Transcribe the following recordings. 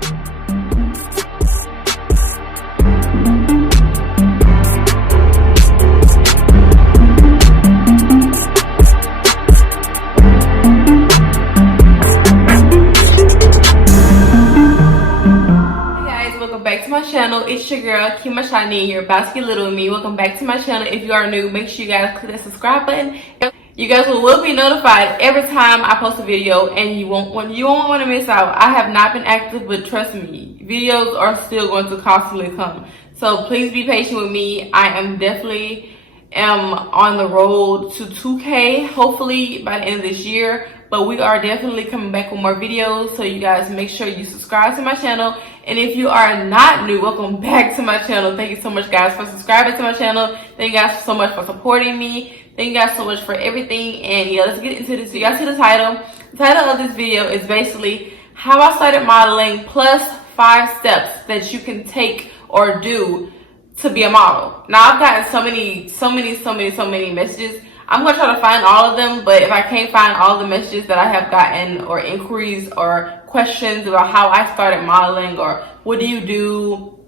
Back to my channel. It's your girl KIMASHANI You're About to Little Wimme. Welcome back to my channel. If you are new, make sure you guys click that subscribe button. You guys will be notified every time I post a video, and you won't want to miss out. I have not been active, but trust me, videos are still going to constantly come. So please be patient with me. I am definitely on the road to 2K, hopefully by the end of this year. But we are definitely coming back with more videos, so you guys make sure you subscribe to my channel. And if you are not new, welcome back to my channel. Thank you so much, guys, for subscribing to my channel. Thank you guys so much for supporting me. Thank you guys so much for everything. And yeah, let's get into this video. Y'all see the title? The title of this video is basically how I started modeling plus 5 steps that you can take or do to be a model. Now, I've gotten so many messages. I'm gonna try to find all of them, but if I can't find all the messages that I have gotten, or inquiries or questions about how I started modeling, or what do you do,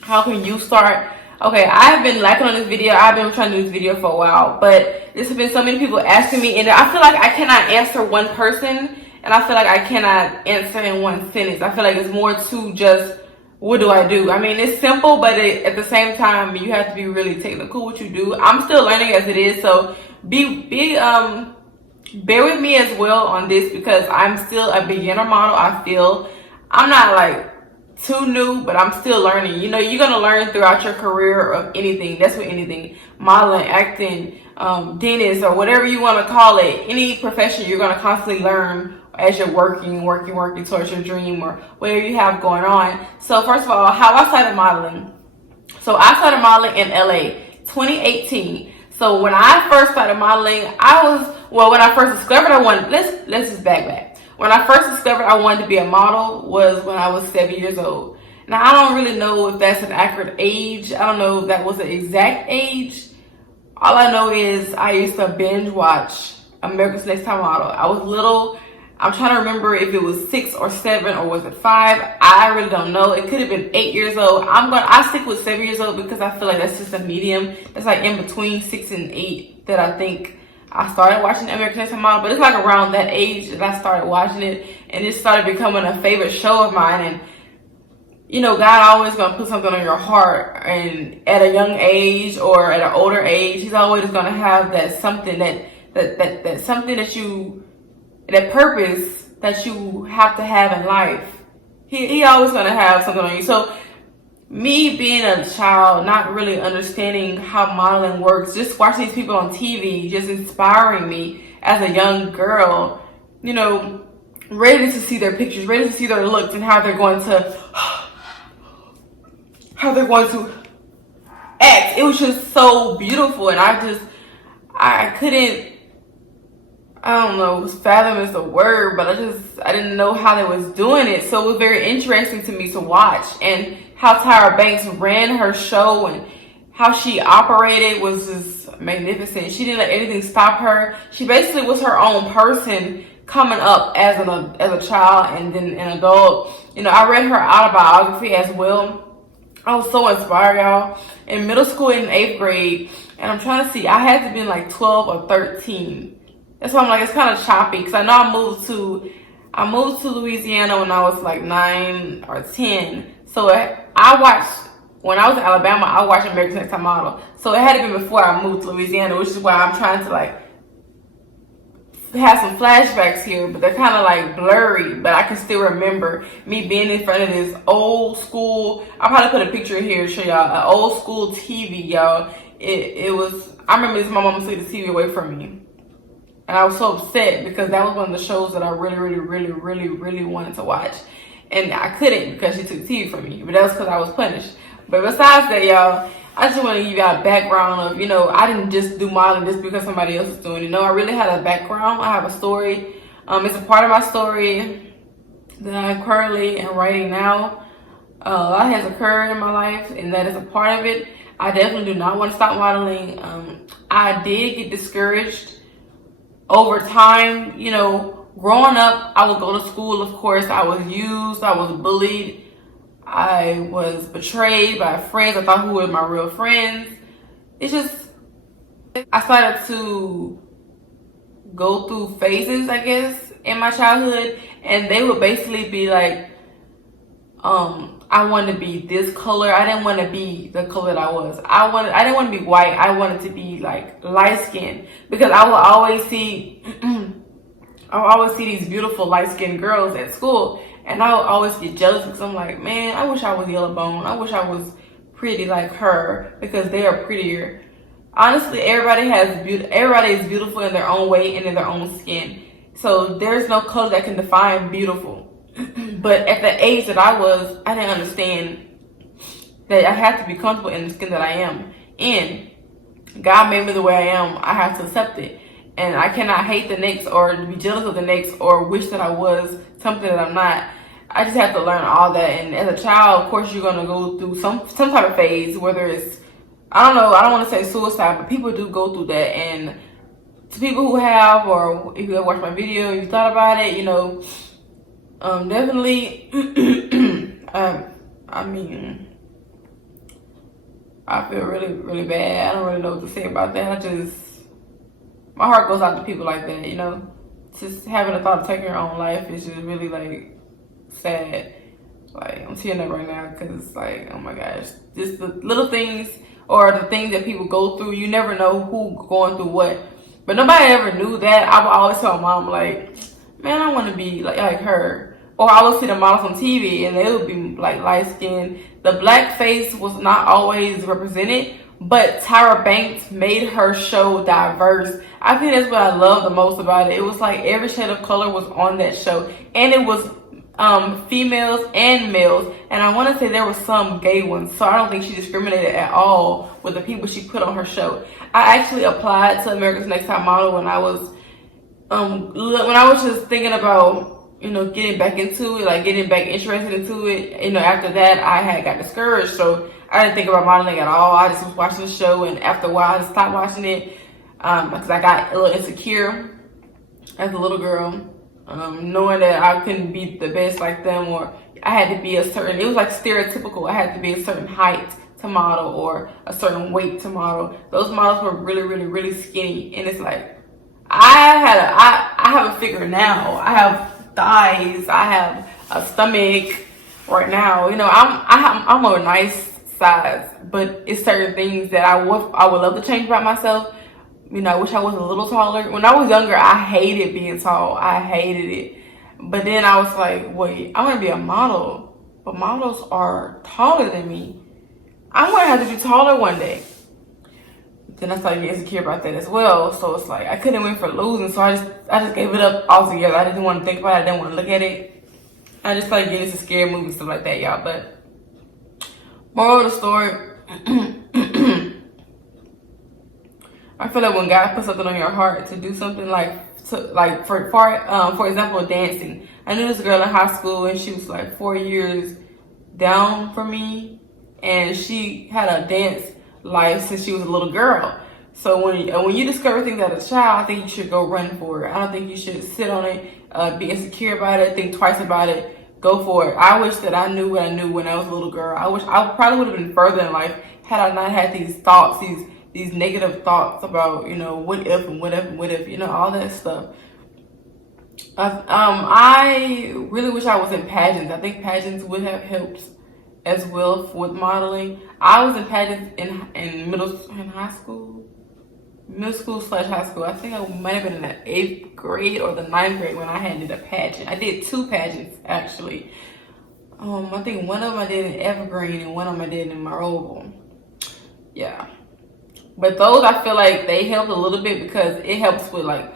how can you start? Okay, I've been lacking on this video. I've been trying to do this video for a while, but there's been so many people asking me, and I feel like I cannot answer one person, and I feel like I cannot answer in one sentence. I feel like it's more to just, what do I do? I mean, it's simple, but at the same time, you have to be really technical what you do. I'm still learning as it is, so bear with me as well on this, because I'm still a beginner model. I feel I'm not like too new, but I'm still learning. You know, you're gonna learn throughout your career of anything. That's what anything, modeling, acting, dentist, or whatever you want to call it, any profession, you're gonna constantly learn as you're working towards your dream or whatever you have going on. So first of all, how I started modeling. So I started modeling in LA 2018. So when I first started modeling, when I first discovered I wanted, let's just back. When I first discovered I wanted to be a model was when I was 7 years old. Now, I don't really know if that's an accurate age. I don't know if that was the exact age. All I know is I used to binge watch America's Next Top Model. I was little. I'm trying to remember if it was 6 or 7 or was it 5. I really don't know. It could have been 8 years old. I stick with 7 years old because I feel like that's just a medium. That's like in between 6 and 8 that I think I started watching America's Next Top Model. But it's like around that age that I started watching it, and it started becoming a favorite show of mine. And you know, God always gonna put something on your heart, and at a young age or at an older age, He's always gonna have that something that something that you, that purpose that you have to have in life. He always gonna have something on you. So me being a child, not really understanding how modeling works, just watching these people on TV, just inspiring me as a young girl, you know, ready to see their pictures, ready to see their looks and how they're going to act. It was just so beautiful, and I couldn't, I don't know, fathom is the word, but I didn't know how they was doing it. So it was very interesting to me to watch, and how Tyra Banks ran her show and how she operated was just magnificent. She didn't let anything stop her. She basically was her own person coming up as a child and then an adult. You know, I read her autobiography as well. I was so inspired, y'all. In middle school, in 8th grade, and I'm trying to see, I had to be in like 12 or 13. That's why I'm like, it's kind of choppy, because I know I moved to Louisiana when I was like 9 or 10. So I watched, when I was in Alabama, I watched America's Next Top Model. So it had to be before I moved to Louisiana, which is why I'm trying to like have some flashbacks here, but they're kind of like blurry, but I can still remember me being in front of this old school, I'll probably put a picture here to show y'all, an old school TV, y'all. It was, I remember this, my mom took the TV away from me. And I was so upset because that was one of the shows that I really wanted to watch. And I couldn't because she took the TV from me, but that was because I was punished. But besides that, y'all, I just want to give y'all a background of, you know, I didn't just do modeling just because somebody else is doing it. You know, I really had a background. I have a story. It's a part of my story that I'm currently writing now. A lot has occurred in my life, and that is a part of it. I definitely do not want to stop modeling. I did get discouraged over time, you know, growing up, I would go to school, of course. I was used, I was bullied, I was betrayed by friends I thought who were my real friends. It's just, I started to go through phases, I guess, in my childhood, and they would basically be like, I wanted to be this color. I didn't want to be the color that I was. I didn't want to be white. I wanted to be like light skinned, because I would always see these beautiful light skinned girls at school, and I would always get jealous because I'm like, man, I wish I was yellow bone. I wish I was pretty like her, because they are prettier. Honestly, everybody is beautiful in their own way and in their own skin. So there's no color that can define beautiful. But at the age that I was, I didn't understand that I had to be comfortable in the skin that I am in. God made me the way I am. I have to accept it. And I cannot hate the next or be jealous of the next or wish that I was something that I'm not. I just have to learn all that. And as a child, of course, you're going to go through some type of phase, whether it's, I don't know, I don't want to say suicide, but people do go through that. And to people who have, or if you have watched my video and you thought about it, you know, definitely, I mean, I feel really, really bad. I don't really know what to say about that. My heart goes out to people like that, you know. Just having the thought of taking your own life is just really, like, sad. Like, I'm tearing up right now because, like, oh my gosh. Just the little things or the things that people go through, you never know who's going through what. But nobody ever knew that. I would always tell mom, like, man, I want to be like her. Or I would see the models on TV and they would be like light skinned. The black face was not always represented, but Tyra Banks made her show diverse. I think that's what I love the most about it. It was like every shade of color was on that show, and it was females and males, and I want to say there were some gay ones, so I don't think she discriminated at all with the people she put on her show. I actually applied to America's Next Top Model when I was just thinking about, you know, getting back into it, like getting back interested into it. You know, after that, I had got discouraged, so I didn't think about modeling at all. I just was watching the show, and after a while, I just stopped watching it because I got a little insecure as a little girl, knowing that I couldn't be the best like them, or I had to be a certain, it was like stereotypical. I had to be a certain height to model or a certain weight to model. Those models were really, really, really skinny, and it's like, I have a figure now. I have thighs, I have a stomach right now. You know, I'm a nice size, but it's certain things that I would love to change about myself. You know, I wish I was a little taller. When I was younger, I hated being tall. I hated it. But then I was like, wait, I want to be a model, but models are taller than me. I'm going to have to be taller one day. Then I started getting insecure about that as well. So it's like I couldn't win for losing. So I just gave it up altogether. I didn't want to think about it. I didn't want to look at it. I just started getting into scary movies, stuff like that, y'all. But moral of the story, I feel like when God puts something on your heart to do something, for example, dancing. I knew this girl in high school, and she was like 4 years down from me, and she had a dance life since she was a little girl. So when you discover things as a child, I think you should go run for it. I don't think you should sit on it, be insecure about it, think twice about it. Go for it. I wish that I knew what I knew when I was a little girl. I wish I probably would have been further in life had I not had these thoughts, these negative thoughts about, you know, what if and what if and what if, you know, all that stuff. I really wish I was in pageants. I think pageants would have helped as well with modeling. I was in pageants in middle / high school. I think I might have been in the 8th grade or the 9th grade when I did a pageant. I did 2 pageants actually. I think one of them I did in Evergreen and one of them I did in Marble. Yeah. But those, I feel like they helped a little bit because it helps with like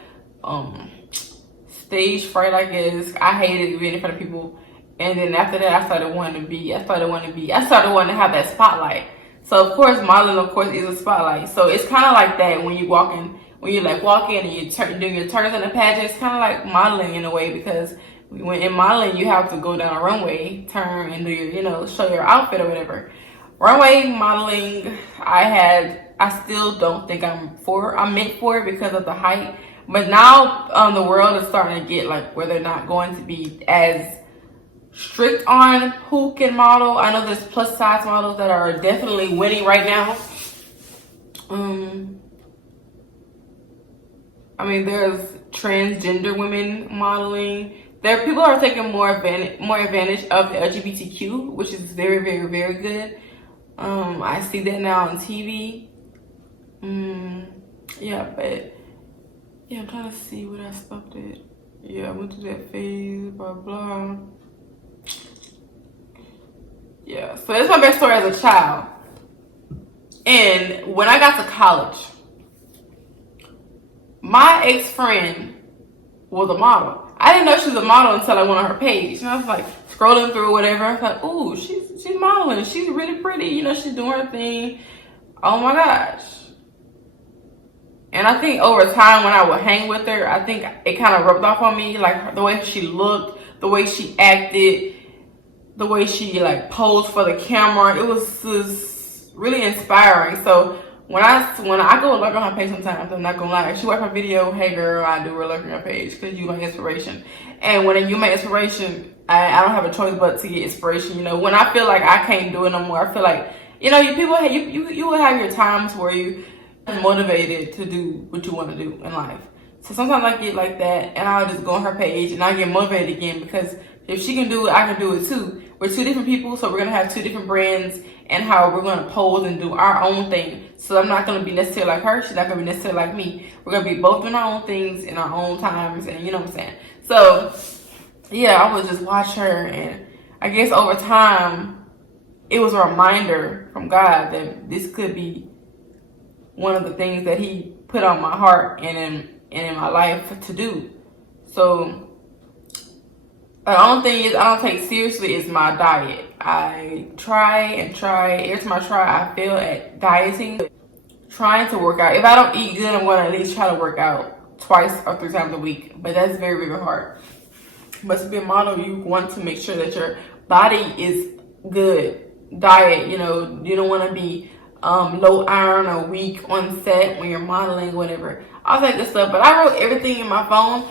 stage fright, I guess. I hated being in front of people. And then after that, I started wanting to have that spotlight. So of course, modeling, of course, is a spotlight. So it's kind of like that when you're walking and you're doing your turns in the pageant. It's kind of like modeling in a way, because when in modeling, you have to go down a runway, turn and do your, you know, show your outfit or whatever. Runway modeling, I still don't think I'm meant for it because of the height. But now the world is starting to get like where they're not going to be as strict on who can model. I know there's plus size models that are definitely winning right now. I mean, there's transgender women modeling. There, people are taking more advantage of the LGBTQ, which is very, very, very good. I see that now on TV. Yeah, but yeah, I'm trying to see what I stopped at. Yeah, I went through that phase, blah blah. Yeah, so that's my best story as a child. And when I got to college, my ex-friend was a model. I didn't know she was a model until I went on her page. And I was like scrolling through whatever. I was like, ooh, she's modeling. She's really pretty. You know, she's doing her thing. Oh my gosh. And I think over time when I would hang with her, I think it kind of rubbed off on me. Like the way she looked, the way she acted, the way she like posed for the camera. It was just really inspiring. So when I go look on her page sometimes, I'm not gonna lie. If she watch my video, hey girl, I do look on your page because you my inspiration. And when you my inspiration, I don't have a choice but to get inspiration. You know, when I feel like I can't do it no more, I feel like, you know, you will have your times where you are motivated to do what you want to do in life. So sometimes I get like that, and I'll just go on her page and I get motivated again, because if she can do it, I can do it too. We're two different people, so we're gonna have two different brands and how we're gonna pose and do our own thing. So I'm not gonna be necessarily like her, she's not gonna be necessarily like me. We're gonna be both doing our own things in our own times, and you know what I'm saying? So yeah, I would just watch her, and I guess over time, it was a reminder from God that this could be one of the things that He put on my heart and in my life to do. So the only thing is I don't take seriously is my diet. I try and try. Every time I try, I fail at dieting. Trying to work out. If I don't eat good, I'm going to at least try to work out 2 or 3 times a week. But that's very, very hard. But to be a model, you want to make sure that your body is good. Diet, you know, you don't want to be low iron or weak on set when you're modeling, whatever. All that good stuff. But I wrote everything in my phone.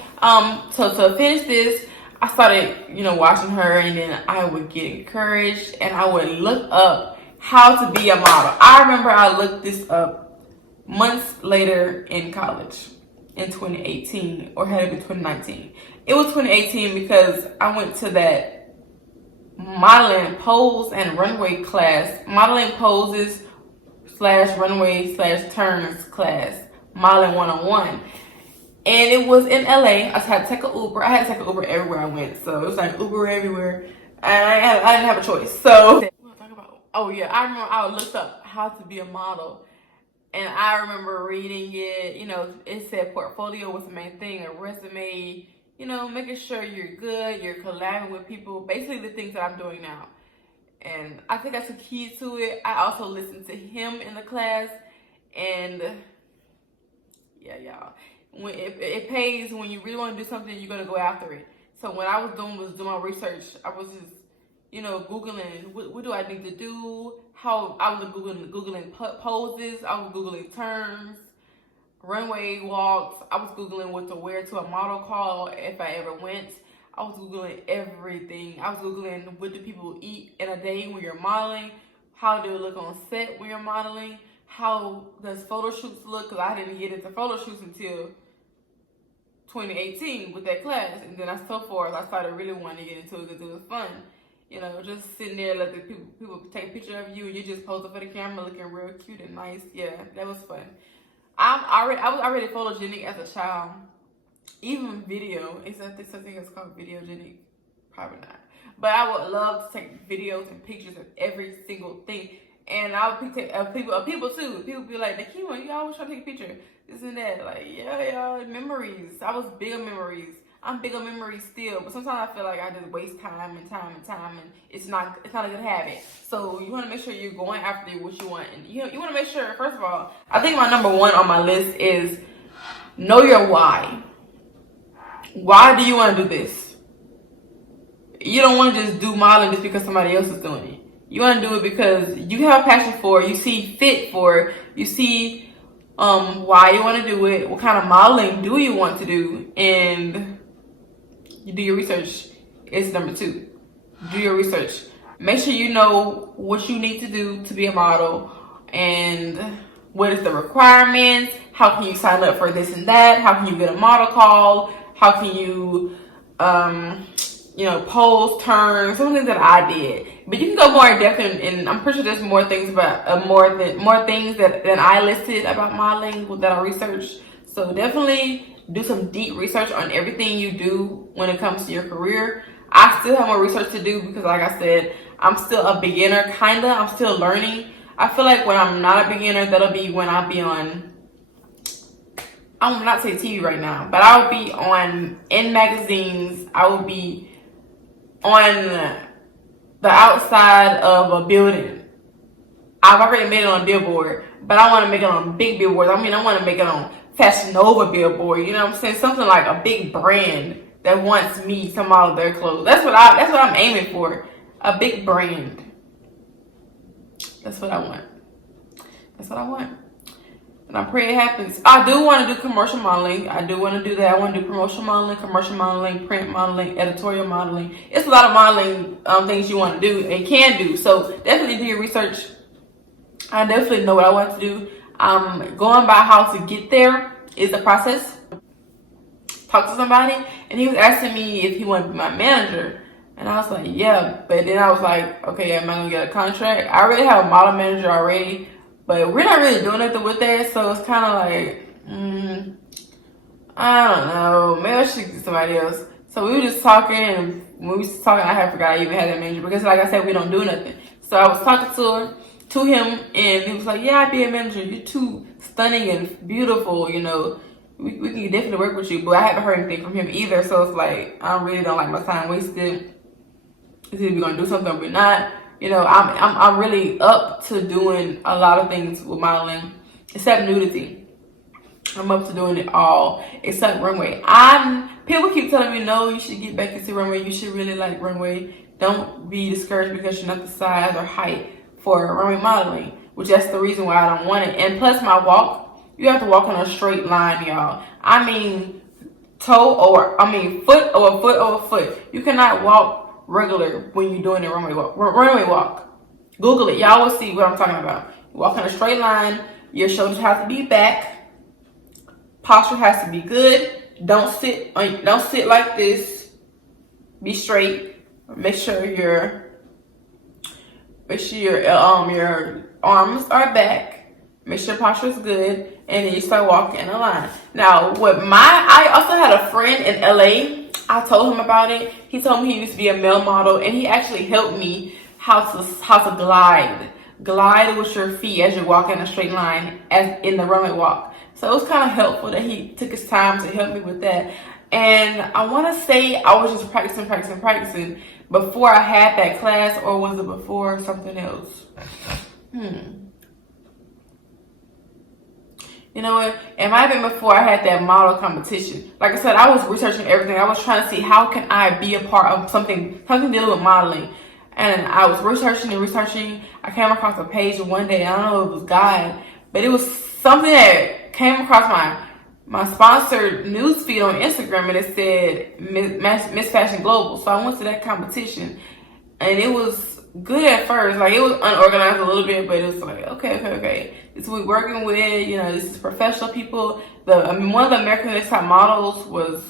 So to finish this, I started, you know, watching her, and then I would get encouraged, and I would look up how to be a model. I remember I looked this up months later in college in 2018, or had it been 2019. It was 2018 because I went to that modeling pose and runway class, modeling poses / runway / turns class, modeling 101. And it was in LA. I had to take an Uber. I had to take an Uber everywhere I went. So it was like Uber everywhere. And I didn't have a choice. So, what was I talking about? Oh yeah, I remember I looked up how to be a model. And I remember reading it. You know, it said portfolio was the main thing. A resume, you know, making sure you're good. You're collabing with people. Basically the things that I'm doing now. And I think I took heed to it. I also listened to him in the class. And yeah, y'all. When it pays, when you really want to do something, you're gonna go after it. So what I was doing my research. I was just, you know, Googling what do I need to do. How I was Googling poses. I was Googling terms, runway walks. I was Googling what to wear to a model call if I ever went. I was Googling everything. I was Googling what do people eat in a day when you're modeling. How do it look on set when you're modeling. How does photo shoots look? Because I didn't get into photo shoots until 2018 with that class, and then so forth. I started really wanting to get into it because it was fun. You know, just sitting there, let the people take a picture of you, and you just posing for the camera, looking real cute and nice. Yeah, that was fun. I was already photogenic as a child. Even video, is that something that's called videogenic? Probably not. But I would love to take videos and pictures of every single thing. And I would take people too. People be like, Nakima, you always try to take a picture. This and that. Like, yeah, y'all, memories. I was big on memories. I'm big on memories still. But sometimes I feel like I just waste time, and it's not a good habit. So you want to make sure you're going after what you want. And you want to make sure, first of all, I think my number 1 on my list is know your why. Why do you want to do this? You don't want to just do modeling just because somebody else is doing it. You want to do it because you have a passion for it, you see fit for it, you see why you want to do it, what kind of modeling do you want to do, and you do your research is number 2. Do your research. Make sure you know what you need to do to be a model and what is the requirements, how can you sign up for this and that, how can you get a model call, how can you pose, turn, some things that I did. But you can go more in depth, and I'm pretty sure there's more things about more things than I listed about modeling that I researched. So definitely do some deep research on everything you do when it comes to your career. I still have more research to do because, like I said, I'm still a beginner, kinda. I'm still learning. I feel like when I'm not a beginner, that'll be when I'll be on, I will not say TV right now, but I will be in magazines. I will be on the outside of a building. I've already made it on a billboard, but I want to make it on big billboards. I mean, I want to make it on Fashion Nova billboard. You know what I'm saying? Something like a big brand that wants me to model their clothes. That's what I'm aiming for. A big brand. That's what I want. That's what I want. And I pray it happens. I do want to do commercial modeling. I do want to do that. I want to do promotional modeling, commercial modeling, print modeling, editorial modeling. It's a lot of modeling things you want to do and can do. So definitely do your research. I definitely know what I want to do. Going by how to get there is the process. Talk to somebody, and he was asking me if he wanted to be my manager. And I was like, yeah. But then I was like, okay, am I going to get a contract? I already have a model manager already. But we're not really doing nothing with that, so it's kind of like, I don't know. Maybe I should get somebody else. So we were just talking, and when we was talking, I forgot I even had that manager because, like I said, we don't do nothing. So I was talking to him, and he was like, yeah, I'd be a manager. You're too stunning and beautiful, you know. We can definitely work with you, but I haven't heard anything from him either, so it's like, I really don't like my time wasted. It's either we're going to do something or we're not. You know, I'm really up to doing a lot of things with modeling, except nudity. I'm up to doing it all, except runway. People keep telling me, no, you should get back into runway. You should really like runway. Don't be discouraged because you're not the size or height for runway modeling, which that's the reason why I don't want it. And plus my walk, you have to walk on a straight line, y'all. I mean, foot over foot over foot. You cannot walk regular when you're doing a runway walk. Google it. Y'all will see what I'm talking about. You walk in a straight line. Your shoulders have to be back. Posture has to be good. Don't sit like this. Be straight. Make sure your arms are back. Make sure posture is good, and then you start walking in a line. Now, I also had a friend in LA. I told him about it. He told me he used to be a male model, and he actually helped me how to glide with your feet as you walk in a straight line as in the runway walk. So it was kind of helpful that he took his time to help me with that. And I want to say I was just practicing before I had that class, or was it before something else? You know what? It might have been before I had that model competition. Like I said, I was researching everything. I was trying to see how can I be a part of something dealing with modeling. And I was researching. I came across a page one day. I don't know if it was God, but it was something that came across my sponsored news feed on Instagram, and it said Miss Fashion Global. So I went to that competition, and it was good at first. Like, it was unorganized a little bit, but it was like, okay. This is what we're working with. You know, this is professional people. One of the American Next Top models was,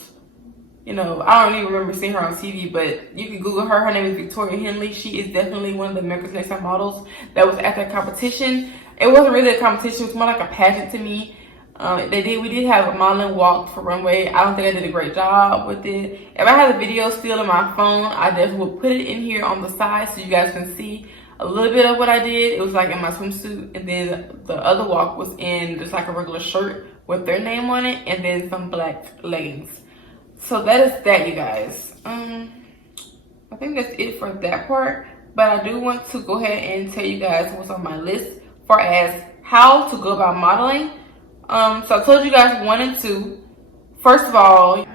you know, I don't even remember seeing her on TV, but you can Google her. Her name is Victoria Henley. She is definitely one of the America's Next Top models that was at that competition. It wasn't really a competition. It was more like a pageant to me. We did have a modeling walk for runway. I don't think I did a great job with it. If I had the video still in my phone, I definitely would put it in here on the side so you guys can see a little bit of what I did. It was like in my swimsuit, and then the other walk was in just like a regular shirt with their name on it, and then some black leggings. So that is that, you guys. I think that's it for that part, but I do want to go ahead and tell you guys what's on my list for as how to go about modeling. So I told you guys 1 and 2. First of all,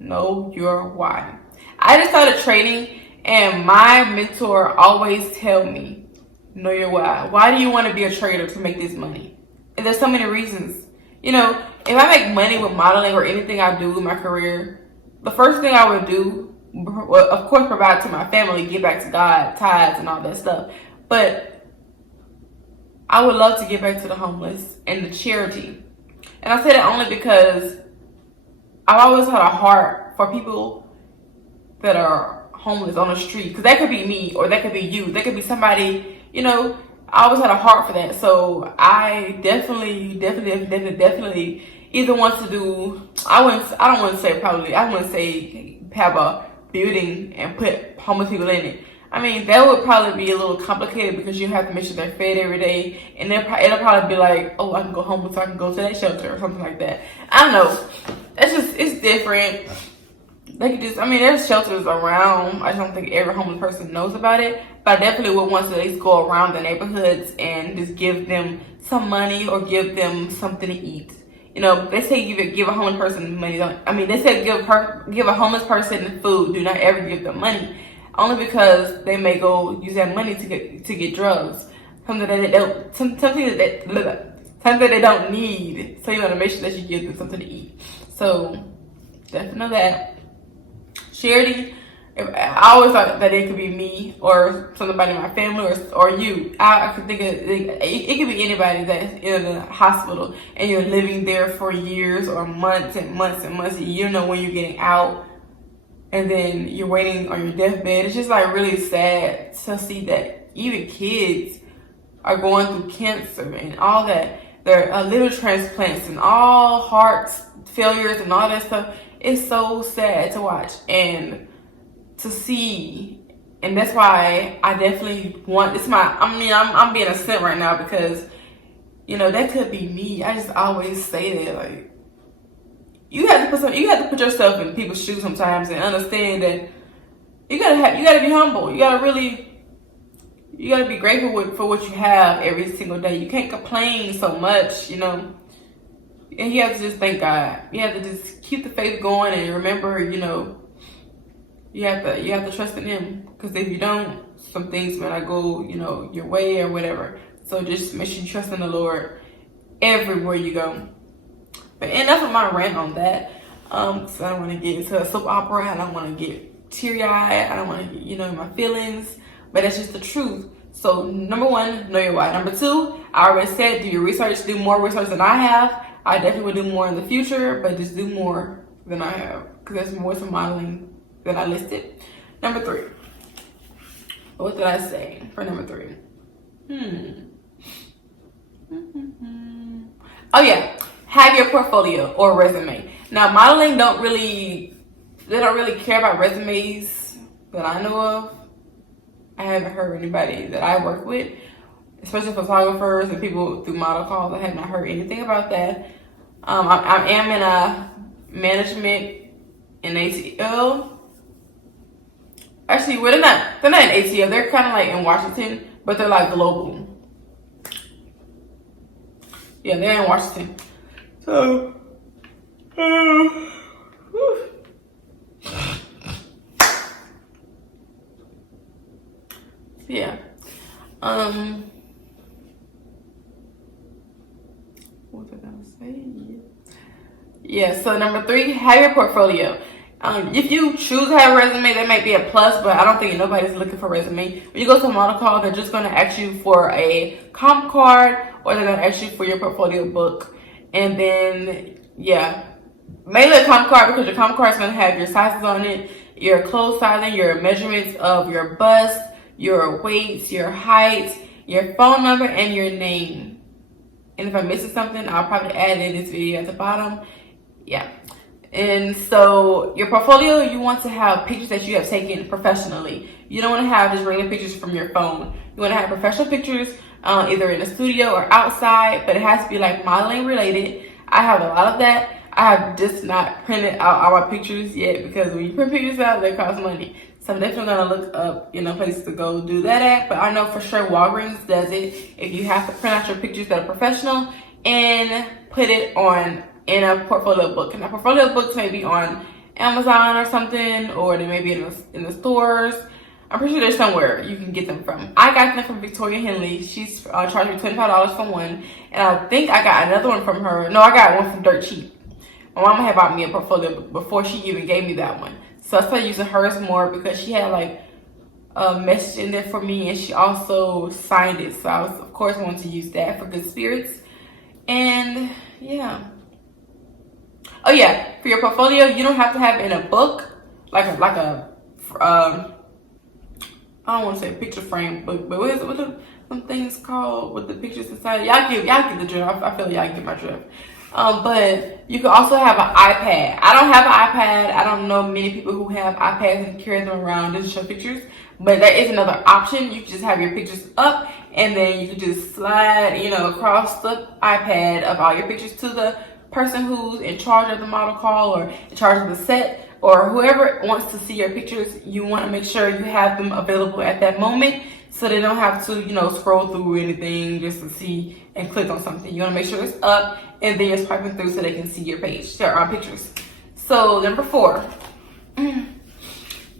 know your why. I just started trading, and my mentor always tell me, know your why. Why do you want to be a trader to make this money? And there's so many reasons. You know, if I make money with modeling or anything I do in my career, the first thing I would do, well, of course, provide to my family, give back to God, tithes and all that stuff. But I would love to give back to the homeless and the charity. And I say that only because I've always had a heart for people that are homeless on the street. Because that could be me, or that could be you. That could be somebody, you know. I always had a heart for that. So I definitely either want to do, I wouldn't say have a building and put homeless people in it. I mean, that would probably be a little complicated because you have to make sure they're fed every day. And it'll probably be like, oh, I can go homeless, so I can go to that shelter or something like that. I don't know. It's different. They could just, I mean, there's shelters around. I don't think every homeless person knows about it. But I definitely would want to at least go around the neighborhoods and just give them some money or give them something to eat. You know, they say give a homeless person money. They say give a homeless person food. Do not ever give them money. Only because they may go use that money to get drugs. Something that they don't need. So you want to make sure that you give them something to eat. So definitely know that. Charity, I always thought that it could be me or somebody in my family or you. I could think of it could be anybody that's in a hospital and you're living there for years or months and months and months, and you don't know when you're getting out, and then you're waiting on your deathbed. It's just like really sad to see that even kids are going through cancer and all that. There are liver transplants and all heart failures and all that stuff. It's so sad to watch and to see, and that's why I definitely want this. I'm being a simp right now because, you know, that could be me. I just always say that, like, you have to put yourself in people's shoes sometimes and understand that you gotta be humble. You gotta be grateful for what you have every single day. You can't complain so much, you know. And you have to just thank God. You have to just keep the faith going and remember, you know, you have to trust in Him. Because if you don't, some things may not go, you know, your way or whatever. So just make sure you trust in the Lord everywhere you go. But enough of my rant on that. So I don't want to get into a soap opera. I don't want to get teary-eyed. I don't want to get, you know, my feelings. But that's just the truth. So number one, know your why. Number two, I already said do your research. Do more research than I have. I definitely would do more in the future, but just do more than I have because there's more to modeling than I listed. Number three. What did I say for number three? Oh yeah, have your portfolio or resume. Now modeling don't really care about resumes that I know of. I haven't heard anybody that I work with, especially photographers and people through model calls. I have not heard anything about that. I am in a management in ATL. Actually, well, they're not in ATL. They're kind of like in Washington, but they're like global. Yeah, they're in Washington. So, yeah. What did I say? Yeah, so number three, have your portfolio. If you choose to have a resume, that might be a plus, but I don't think nobody's looking for a resume. When you go to a model call, they're just going to ask you for a comp card, or they're going to ask you for your portfolio book. And then, yeah, mainly a comp card, because your comp card is going to have your sizes on it, your clothes sizing, your measurements of your bust, your weights, your height, your phone number, and your name. And if I'm missing something, I'll probably add in this video at the bottom. Yeah. And so your portfolio, you want to have pictures that you have taken professionally. You don't want to have just regular pictures from your phone. You want to have professional pictures, either in the studio or outside, but it has to be like modeling related. I have a lot of that. I have just not printed out all my pictures yet, because when you print pictures out, they cost money. So I'm definitely gonna look up, you know, places to go do that at. But I know for sure Walgreens does it. If you have to print out your pictures that are professional and put it in a portfolio book. And a portfolio books may be on Amazon or something, or they may be in the stores. I'm pretty sure there's somewhere you can get them from. I got them from Victoria Henley. She's charged me $25 for one, and I think I got another one from her. No, I got one from Dirt Cheap. My mama had bought me a portfolio before she even gave me that one, so I started using hers more because she had like a message in there for me, and she also signed it. So I was, of course, wanting to use that for good spirits. And yeah. Oh yeah, for your portfolio, you don't have to have it in a book, like a I don't want to say picture frame, but what are some things called with the pictures inside? Y'all get the drift. I feel like y'all get my drift. But you can also have an iPad. I don't have an iPad. I don't know many people who have iPads and carry them around just to show pictures. But there is another option. You can just have your pictures up, and then you can just slide, across the iPad of all your pictures to the person who's in charge of the model call or in charge of the set, or whoever wants to see your pictures. You want to make sure you have them available at that moment, so they don't have to, scroll through anything just to see and click on something. You want to make sure it's up, and then you're swiping through so they can see your page, your pictures. So number 4,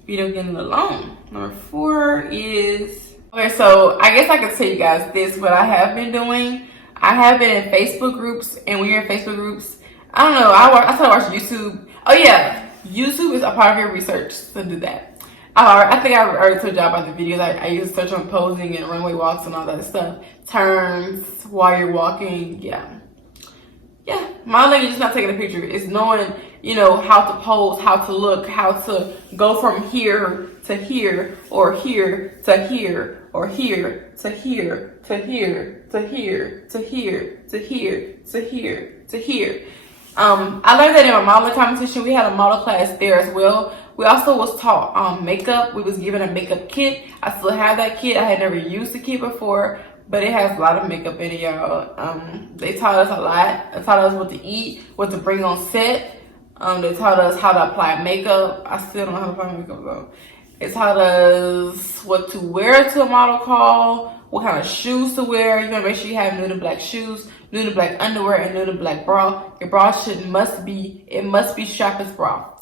video getting a little long. Number 4 is, okay, so I guess I could tell you guys this, what I have been doing. I have been in Facebook groups, and when you're in Facebook groups, I don't know, I started watching YouTube. Oh yeah, YouTube is a part of your research, so do that. I think I already told y'all about the videos. I use search on posing and runway walks and all that stuff. Turns while you're walking, yeah. Modeling is just not taking a picture. It's knowing, how to pose, how to look, how to go from here to here, or here to here, or here to here, to here, to here, to here, to here, to here, to here. I learned that in my modeling competition. We had a model class there as well. We also was taught makeup. We was given a makeup kit. I still have that kit. I had never used the kit before, but it has a lot of makeup in it, y'all. They taught us a lot. They taught us what to eat, what to bring on set. They taught us how to apply makeup. I still don't know how to apply makeup though. They taught us what to wear to a model call, what kind of shoes to wear. You gotta make sure you have nude and black shoes, nude and black underwear, and nude and black bra. Your bra must be strapless bra.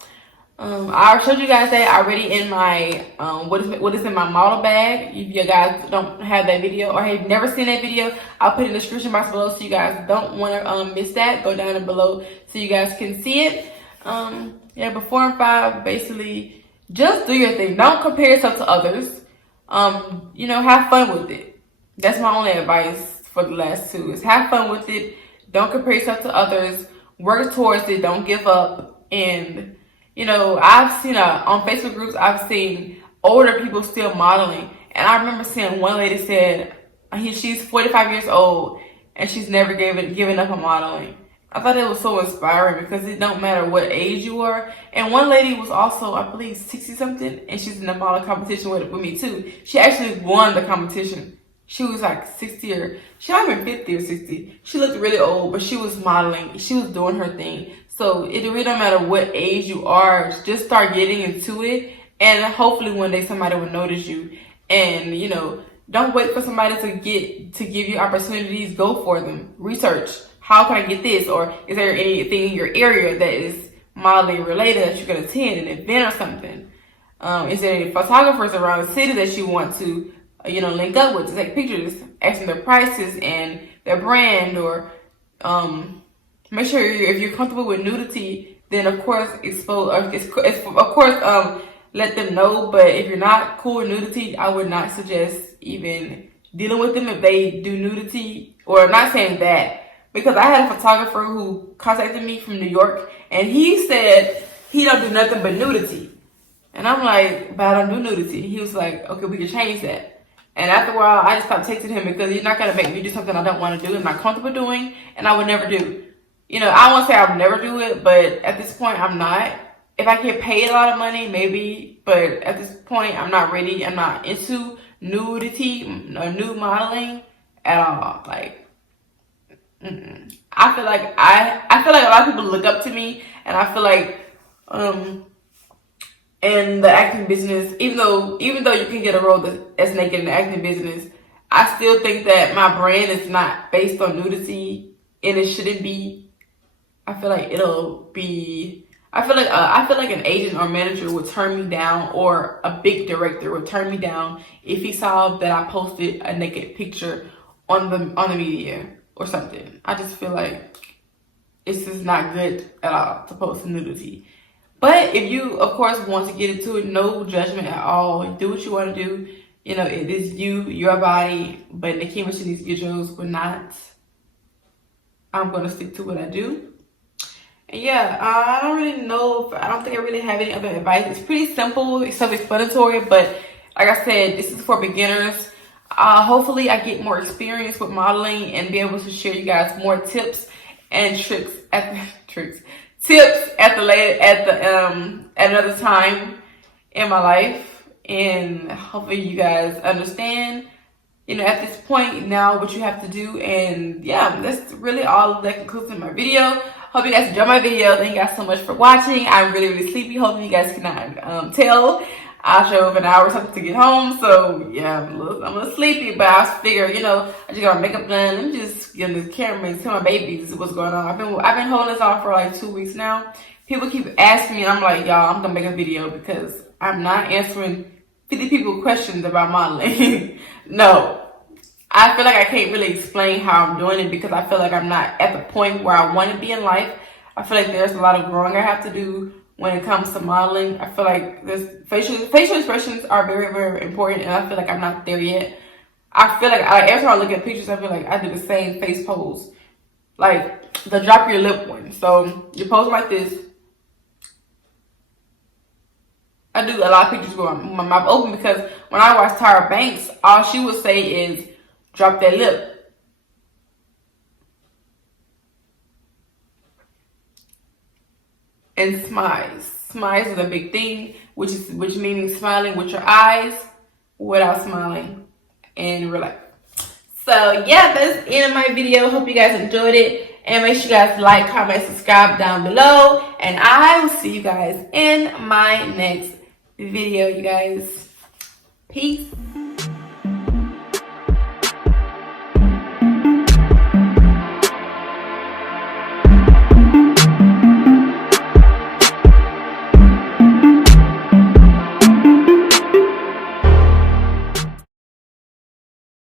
I showed you guys that already in my what is in my model bag. If you guys don't have that video or have never seen that video, I'll put it in the description box below so you guys don't want to miss that. Go down below so you guys can see it. Yeah, but 4 and 5, basically, just do your thing. Don't compare yourself to others. Have fun with it. That's my only advice for the last 2 is have fun with it. Don't compare yourself to others. Work towards it. Don't give up. And I've seen on Facebook groups, I've seen older people still modeling. And I remember seeing one lady said she's 45 years old and she's never given up on modeling. I thought it was so inspiring because it don't matter what age you are. And one lady was also, I believe, 60 something, and she's in the model competition with me too. She actually won the competition. She was like 60 or she might have been 50 or 60. She looked really old, but she was modeling. She was doing her thing. So it really don't matter what age you are. Just start getting into it, and hopefully one day somebody will notice you. And don't wait for somebody to give you opportunities. Go for them. Research. How can I get this? Or is there anything in your area that is modeling related that you can attend, an event or something? Is there any photographers around the city that you want to link up with to take pictures? Ask them their prices and their brand, or make sure if you're comfortable with nudity, then of course let them know. But if you're not cool with nudity, I would not suggest even dealing with them if they do nudity. Or not saying that, because I had a photographer who contacted me from New York, and he said he don't do nothing but nudity. And I'm like, but I don't do nudity. He was like, okay, we can change that. And after a while, I just stopped texting him because he's not going to make me do something I don't want to do, I'm not comfortable doing, and I would never do. I won't say I would never do it, but at this point, I'm not. If I get paid a lot of money, maybe, but at this point, I'm not ready. I'm not into nudity or nude modeling at all. Like, I feel like a lot of people look up to me, and I feel like in the acting business, even though you can get a role that's naked in the acting business, I still think that my brand is not based on nudity, and it shouldn't be. I feel like I feel like an agent or manager would turn me down, or a big director would turn me down if he saw that I posted a naked picture on the media or something. I just feel like it's just not good at all to post nudity. But if you, of course, want to get into it, no judgment at all. Do what you want to do. You know, it is you, your body. But in the KIMASHANI videos, we're not. I'm going to stick to what I do. And yeah, I don't really know. I don't think I really have any other advice. It's pretty simple. It's self-explanatory. But like I said, this is for beginners. Hopefully, I get more experience with modeling and be able to share you guys more tips and tricks tips at another time in my life, and hopefully you guys understand, you know, at this point now what you have to do. And yeah, that's really all that concludes my video. Hope you guys enjoyed my video. Thank you guys so much for watching. I'm really sleepy. Hopefully you guys cannot tell. I drove an hour or something to get home, so yeah, I'm a little sleepy, but I figure, you know, I just got my makeup done. Let me just get in the camera and tell my babies what's going on. I've been holding this off for like 2 weeks now. People keep asking me, and I'm like, y'all, I'm gonna make a video because I'm not answering 50 people questions about modeling. No, I feel like I can't really explain how I'm doing it because I feel like I'm not at the point where I want to be in life. I feel like there's a lot of growing I have to do when it comes to modeling. I feel like this facial expressions are very important, and I feel like I'm not there yet. I feel like every time I look at pictures, I feel like I do the same face pose, like the drop your lip one. So you pose like this. I do a lot of pictures with my mouth open because when I watch Tyra Banks, all she would say is drop that lip. And smiles. Smiles is a big thing, which means smiling with your eyes without smiling in real life. So yeah, that's the end of my video. Hope you guys enjoyed it. And make sure you guys like, comment, subscribe down below. And I will see you guys in my next video, you guys. Peace.